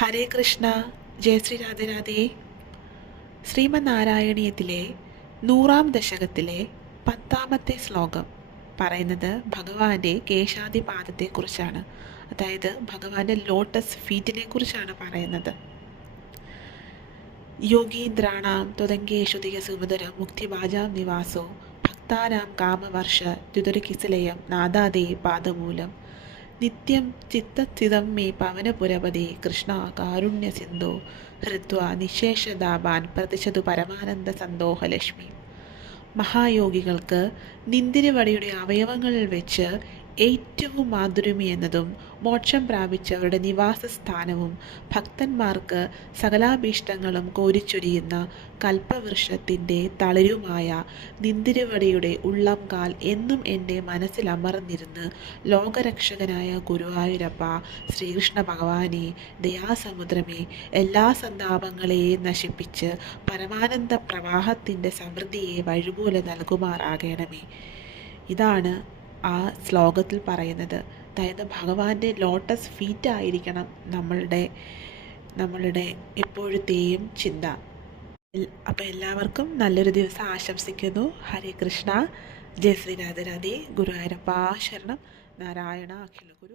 ഹരേ കൃഷ്ണ ജയ ശ്രീ രാധേ രാധേ. ശ്രീമന്നാരായണീയത്തിലെ നൂറാം ദശകത്തിലെ പത്താമത്തെ ശ്ലോകം പറയുന്നത് ഭഗവാന്റെ കേശാദിപാദത്തെക്കുറിച്ചാണ് അതായത് ഭഗവാന്റെ ലോട്ടസ് ഫീറ്റിനെ കുറിച്ചാണ് പറയുന്നത്. യോഗീന്ദ്രാണാം തുതങ്കേഷു ദിയസുമുദര മുക്തിഭാജാം നിവാസോ ഭക്താനാം കാമവർഷ ദ്വിതുരകിസലയം നാദാദേ പാദമൂലം നിത്യം ചിത്തസ്ഥിതം മേ പവനപുരപതി. കൃഷ്ണ കാരുണ്യ സിന്ധു ഹൃത്വ നിശേഷദാപാൻ പ്രതിശതു പരമാനന്ദ സന്തോഹലക്ഷ്മി മഹായോഗികൾക്ക് നിന്തിരിവടിയുടെ അവയവങ്ങളിൽ വെച്ച് ഏറ്റവും മാധുര്യമേന്നതും മോക്ഷം പ്രാപിച്ചവരുടെ നിവാസ സ്ഥാനവും ഭക്തന്മാർക്ക് സകലാഭീഷ്ടങ്ങളും കോരിച്ചൊരിയുന്ന കൽപ്പവൃക്ഷത്തിന്റെ തളിരുമായ ഉള്ളം ഉള്ളംകാൽ എന്നും എന്റെ മനസ്സിൽ അമർന്നിരുന്ന് ലോകരക്ഷകനായ ഗുരുവായൂരപ്പ ശ്രീകൃഷ്ണ ഭഗവാനെ ദയാസമുദ്രമേ എല്ലാ സന്താപങ്ങളെയും നശിപ്പിച്ച് പരമാനന്ദ പ്രവാഹത്തിന്റെ സമൃദ്ധിയെ വഴിപോലെ നൽകുമാറാകണമേ. ഇതാണ് ആ ശ്ലോകത്തിൽ പറയുന്നത്. അതായത് ഭഗവാന്റെ ലോട്ടസ് ഫീറ്റ് ആയിരിക്കണം നമ്മളുടെ നമ്മളുടെ എപ്പോഴത്തെയും ചിന്ത. അപ്പോൾ എല്ലാവർക്കും നല്ലൊരു ദിവസം ആശംസിക്കുന്നു. ഹരേ കൃഷ്ണ. ജയ ശ്രീ രാധേ രാധേ. ഗുരുവായൂരപ്പ ശരണം. നാരായണ അഖില ഗുരു